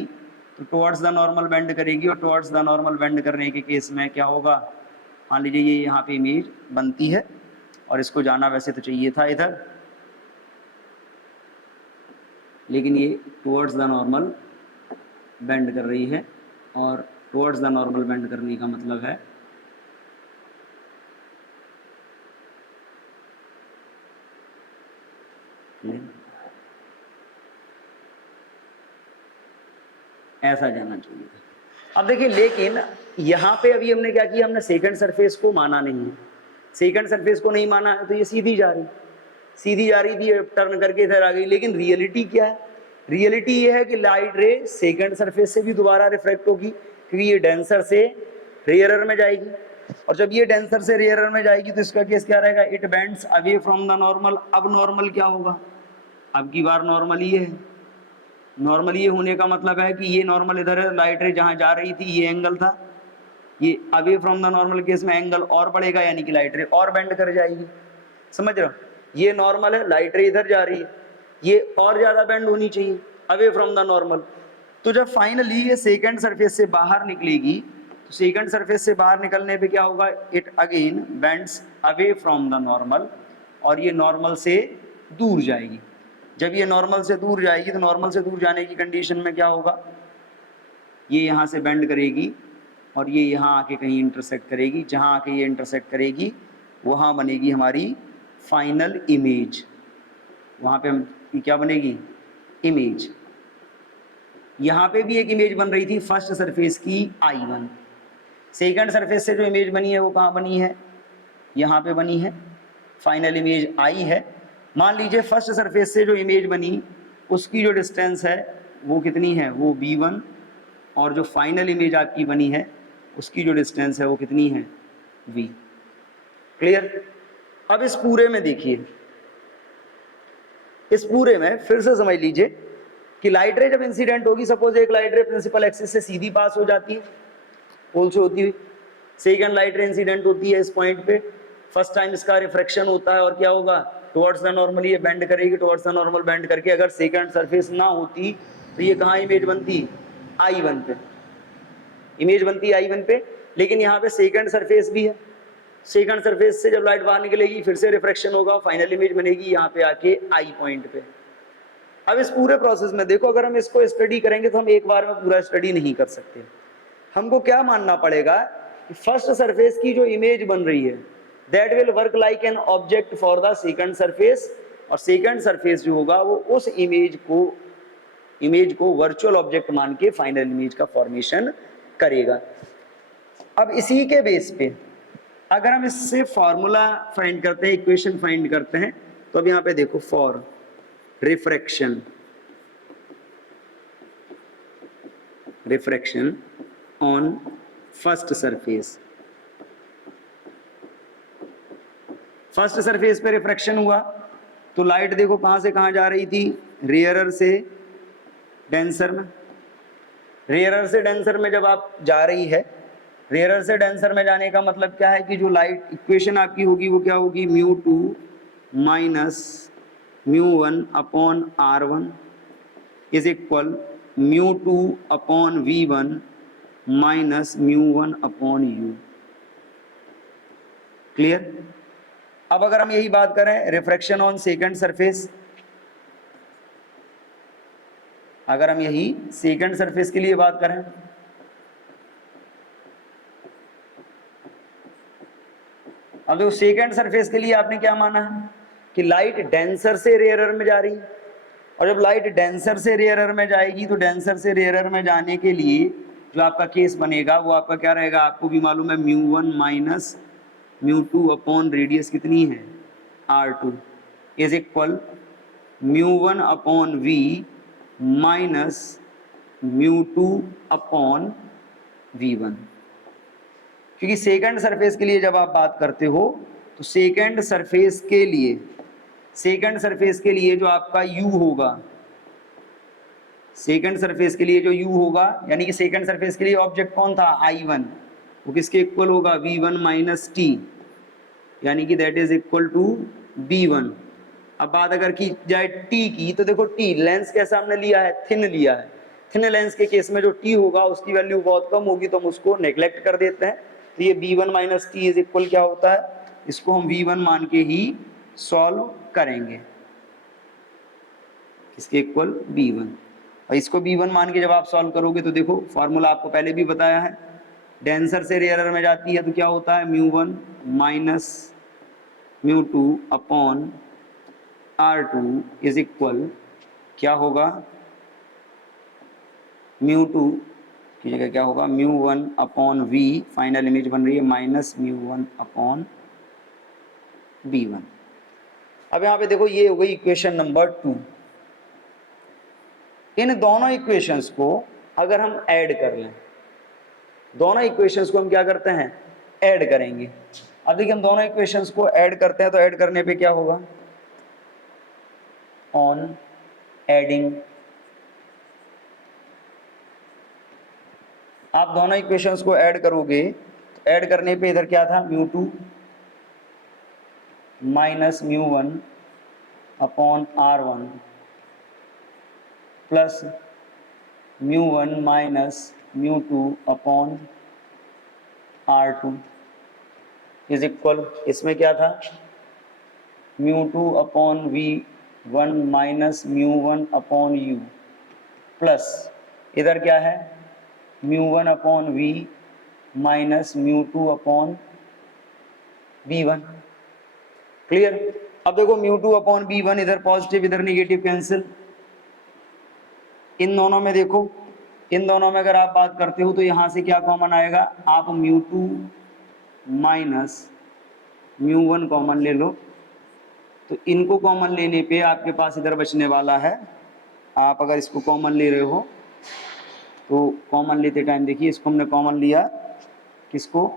तो टुवर्ड्स द नॉर्मल बेंड करेगी, और टुवर्ड्स द नॉर्मल बेंड करने के केस में क्या होगा? मान लीजिए ये यहाँ पे इमेज बनती है और इसको जाना वैसे तो चाहिए था इधर, लेकिन ये टुवर्ड्स द नॉर्मल बेंड कर रही है, और टुवर्ड्स द नॉर्मल बेंड करने का मतलब है ऐसा जाना चाहिए था। अब देखिए, लेकिन यहाँ पे अभी हमने क्या किया? हमने सेकंड सरफेस को माना नहीं है। सेकंड सरफेस को नहीं माना है तो ये सीधी जा रही थी, टर्न करके इधर आ गई। लेकिन रियलिटी क्या है? रियलिटी ये है कि लाइट रे सेकंड सरफेस से भी दोबारा रिफ्रैक्ट होगी, क्योंकि ये डेंसर से रेयरर में जाएगी, और जब ये डेंसर से रेयरर में जाएगी तो इसका केस क्या रहेगा? It bends away from the normal. अब नॉर्मल क्या होगा? अब की बार नॉर्मल ये है। नॉर्मल ये होने का मतलब है कि ये नॉर्मल इधर है, लाइट रे जहाँ जा रही थी ये एंगल था, ये away from the normal case में एंगल और बढ़ेगा, यानी कि लाइट रे और बेंड कर जाएगी। समझ रहे हो? ये नॉर्मल है, लाइट रे इधर जा रही है, ये और ज्यादा बेंड होनी चाहिए अवे फ्रॉम द नॉर्मल। तो जब फाइनली ये सेकंड सरफेस से बाहर निकलेगी तो सेकंड सरफेस से बाहर निकलने पे क्या होगा? It again bends away from the normal, और ये नॉर्मल से दूर जाएगी। जब ये नॉर्मल से दूर जाएगी तो नॉर्मल से दूर जाने की कंडीशन में क्या होगा? ये यहाँ से बेंड करेगी और ये यहाँ आके कहीं इंटरसेक्ट करेगी। जहाँ आके ये इंटरसेक्ट करेगी वहाँ बनेगी हमारी फाइनल इमेज। वहाँ पे हम क्या बनेगी? इमेज। यहाँ पे भी एक इमेज बन रही थी फर्स्ट सरफेस की I1। सेकंड सरफेस से जो इमेज बनी है वो कहाँ बनी है? यहाँ पे बनी है। फाइनल इमेज I है। मान लीजिए फर्स्ट सरफेस से जो इमेज बनी उसकी जो डिस्टेंस है वो कितनी है? वो V1, और जो फाइनल इमेज आपकी बनी है उसकी जो डिस्टेंस है वो कितनी है? V। क्लियर? अब इस पूरे में देखिए, इस पूरे में फिर से समझ लीजिए कि लाइट रे जब इंसिडेंट होगी, सपोज एक लाइट रे प्रिंसिपल एक्सिस से सीधी पास हो जाती है पोल से होती हुई, सेकंड लाइट रे इंसिडेंट होती है इस पॉइंट पे, फर्स्ट टाइम इसका रिफ्रैक्शन होता है और क्या होगा? टुवर्ड्स द नॉर्मल ये बेंड करेगी, टुवर्ड्स द नॉर्मल बेंड करके अगर सेकंड सरफेस ना होती तो ये कहाँ इमेज बनती? I1 पे इमेज बनती है, I1 पे। लेकिन यहाँ पे सेकंड सरफेस भी है, सेकंड सरफेस से जब लाइट बाहर निकलेगी फिर से रिफ्रैक्शन होगा, फाइनल इमेज बनेगी यहाँ पे आके I पॉइंट पे। अब इस पूरे प्रोसेस में देखो, अगर हम इसको स्टडी करेंगे तो हम एक बार में पूरा स्टडी नहीं कर सकते। हमको क्या मानना पड़ेगा कि फर्स्ट सरफेस की जो इमेज बन रही है that will work like an object for the second surface, और सेकंड सरफेस जो होगा वो उस इमेज को वर्चुअल ऑब्जेक्ट मान के फाइनल इमेज का फॉर्मेशन करेगा। अब इसी के बेस पे अगर हम इससे फॉर्मूला फाइंड करते हैं, इक्वेशन फाइंड करते हैं, तो अब यहाँ पे देखो, for refraction on first surface, first surface पे रिफ्रैक्शन हुआ तो लाइट देखो कहां से कहां जा रही थी? रेयरर से डेंसर में। रेयरर से डेंसर में जब आप जा रही है, रेयरर से डेंसर में जाने का मतलब क्या है कि जो लाइट इक्वेशन आपकी होगी वो क्या होगी? μ2 minus μ1 upon R1 is equal μ2 upon V1 minus μ1 upon U। Clear? अब अगर हम यही बात करें रिफ्रैक्शन ऑन सेकंड सरफेस, अगर हम यही सेकंड सरफेस के लिए बात करें, अब देखो सेकंड सरफेस के लिए आपने क्या माना है कि लाइट डेंसर से रेयरर में जा रही है, और जब लाइट डेंसर से रेयरर में जाएगी तो डेंसर से रेयरर में जाने के लिए जो आपका केस बनेगा वो आपका क्या रहेगा? आपको भी मालूम है μ1 माइनस μ2 अपॉन रेडियस कितनी है? R2 is equal mu 1 upon v minus mu 2 upon v1। क्योंकि सेकंड सरफेस के लिए जब आप बात करते हो तो सेकंड सरफेस के लिए जो आपका u होगा, सेकंड सरफेस के लिए जो u होगा, यानी कि सेकंड सरफेस के लिए ऑब्जेक्ट कौन था I1, वो किसके इक्वल होगा v1 माइनस टी, यानी कि that is equal to b1। अब बात अगर की जाए t की, तो देखो t लेंस कैसा हमने लिया है, थिन लिया है। थिन लेंस के केस में जो t होगा उसकी वैल्यू बहुत कम होगी, तो हम उसको नेग्लेक्ट कर देते हैं। तो ये b1 minus T is equal क्या होता है, इसको हम v1 मान के ही सॉल्व करेंगे, इसके इक्वल b1। और इसको b1 मान के जब आप सॉल्व करोगे तो देखो फॉर्मूला आपको पहले भी बताया है, डेंसर से रेयरर में जाती है तो क्या होता है mu 1 minus mu 2 upon R2 is equal क्या होगा, म्यू 2 की जगह क्या होगा mu 1 upon v, final image बन रही है माइनस म्यू 1 अपॉन b1। अब यहाँ पे देखो ये हो गई इक्वेशन नंबर 2। इन दोनों इक्वेशंस को अगर हम ऐड कर लें, दोनों इक्वेशंस को हम क्या करते हैं ऐड करेंगे। अब देखिए हम दोनों इक्वेशंस को ऐड करते हैं तो ऐड करने पे क्या होगा, ऑन एडिंग, आप दोनों इक्वेशंस को ऐड करोगे तो ऐड करने पे इधर क्या था mu 2 minus mu 1 upon R1 plus mu 1 minus mu 2 upon R2 is equal, इसमें क्या था mu 2 upon v1 minus mu 1 upon u plus इधर क्या है mu 1 upon v minus mu 2 upon v1। Clear. अब देखो म्यू 2 अपॉन v1, इधर positive इधर निगेटिव कैंसिल, इन दोनों में देखो, इन दोनों में अगर आप बात करते हो तो यहाँ से क्या कॉमन आएगा, आप म्यू 2 माइनस म्यू 1 कॉमन ले लो, तो इनको कॉमन लेने पे आपके पास इधर बचने वाला है, आप अगर इसको कॉमन ले रहे हो तो कॉमन लेते टाइम देखिए इसको हमने कॉमन लिया, किसको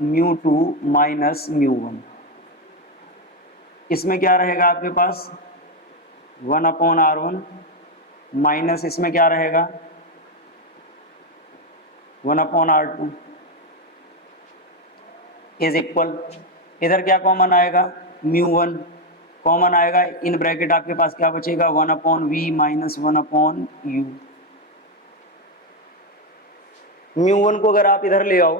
म्यू 2 माइनस म्यू 1, इसमें क्या रहेगा आपके पास 1 अपॉन R1 माइनस इसमें क्या रहेगा 1 अपॉन R2 इज इक्वल, इधर क्या कॉमन आएगा म्यू 1 कॉमन आएगा, इन ब्रैकेट आपके पास क्या बचेगा 1 upon v minus 1 upon u. Mu 1 को अगर आप इधर ले आओ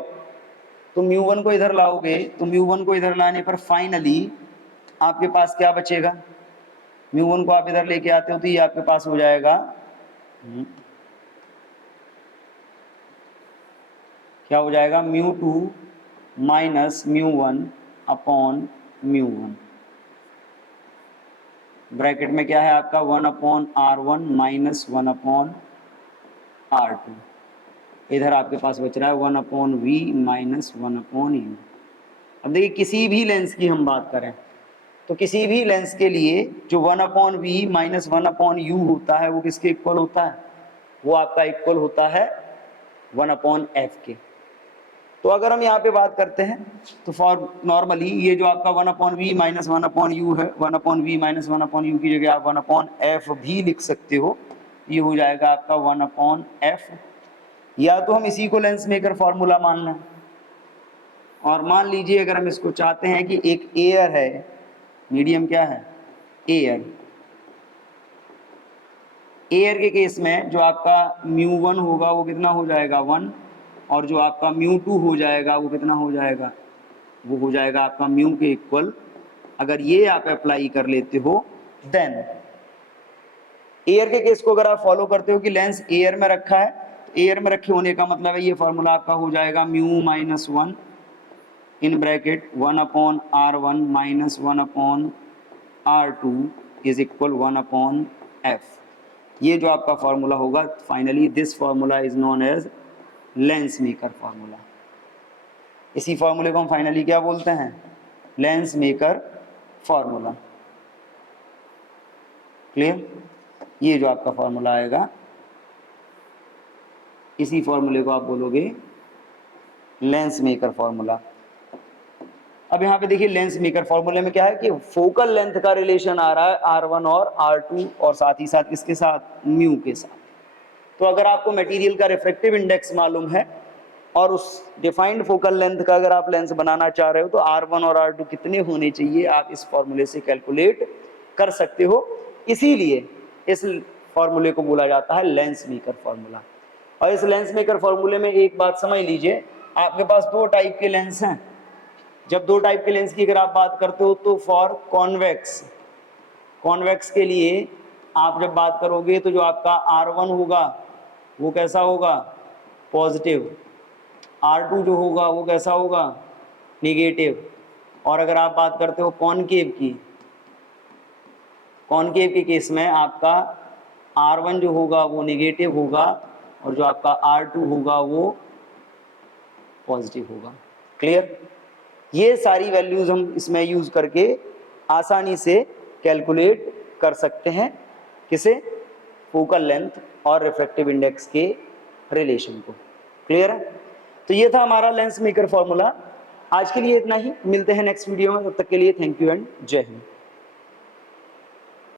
तो म्यू 1 को इधर लाओगे तो म्यू 1 को इधर लाने पर फाइनली आपके पास क्या बचेगा, म्यू 1 को आप इधर लेके आते हो तो ये आपके पास हो जाएगा क्या हो जाएगा mu 2 minus mu 1 upon mu 1, bracket में क्या है आपका 1 upon R1 minus 1 upon R2, इधर आपके पास बच रहा है 1 upon v minus 1 upon u. अब देखिए किसी भी लेंस की हम बात करें तो किसी भी लेंस के लिए जो 1 upon v minus 1 upon u होता है वो किसके इक्वल होता है, वो आपका इक्वल होता है 1 अपॉन एफ के। तो अगर हम यहाँ पे बात करते हैं तो फॉर नॉर्मली ये जो आपका 1 upon v minus 1 upon u है, 1 upon v minus 1 upon u की जगह आप 1 अपॉन एफ भी लिख सकते हो, ये हो जाएगा आपका 1 अपॉन एफ। या तो हम इसी को लेंस मेकर फॉर्मूला मान लें, और मान लीजिए अगर हम इसको चाहते हैं कि एक एयर है, मीडियम क्या है एयर, एयर के केस में जो आपका म्यू 1 होगा वो कितना हो जाएगा 1, और जो आपका म्यू 2 हो जाएगा वो कितना हो जाएगा, वो हो जाएगा आपका म्यू के इक्वल। अगर ये आप अप्लाई कर लेते हो देन एयर के केस को अगर आप फॉलो करते हो कि लेंस एयर में रखा है, तो एयर में रखे होने का मतलब है ये फॉर्मूला आपका हो जाएगा mu minus 1 in bracket 1 upon R1 minus 1 upon R2 is equal 1 upon f. ये जो आपका फॉर्मूला होगा finally, this formula is known as lens maker formula. इसी फॉर्मूले को हम फाइनली क्या बोलते हैं, लेंस मेकर फॉर्मूला। क्लियर? ये जो आपका फॉर्मूला आएगा, इसी फॉर्मूले को आप बोलोगे लेंस मेकर फॉर्मूला। अब यहाँ पे देखिए लेंस मेकर फॉर्मूले में क्या है कि फोकल लेंथ का रिलेशन आ रहा है R1 और R2 और साथ ही साथ किसके साथ, म्यू के साथ। तो अगर आपको मटेरियल का रिफ्रैक्टिव इंडेक्स मालूम है और उस डिफाइंड फोकल लेंथ का अगर आप लेंस बनाना चाह रहे हो तो R1 और R2 कितने होने चाहिए, आप इस फॉर्मूले से कैलकुलेट कर सकते हो। इसीलिए इस फॉर्मूले को बोला जाता है लेंस मेकर फॉर्मूला। और इस लेंस मेकर फॉर्मूले में एक बात समझ लीजिए, आपके पास दो टाइप के लेंस हैं। जब दो टाइप के लेंस की अगर आप बात करते हो तो फॉर कॉन्वेक्स के लिए आप जब बात करोगे तो जो आपका R1 होगा वो कैसा होगा, पॉजिटिव। R2 जो होगा वो कैसा होगा, निगेटिव। और अगर आप बात करते हो कॉनकेव के केस में आपका R1 जो होगा वो निगेटिव होगा और जो आपका R2 होगा वो पॉजिटिव होगा। क्लियर? ये सारी वैल्यूज हम इसमें यूज करके आसानी से कैलकुलेट कर सकते हैं, किसे, फोकल लेंथ और रिफ्रैक्टिव इंडेक्स के रिलेशन को। क्लियर है? तो ये था हमारा लेंस मेकर फॉर्मूला। आज के लिए इतना ही, मिलते हैं नेक्स्ट वीडियो में, तब तक के लिए थैंक यू एंड जय हिंद।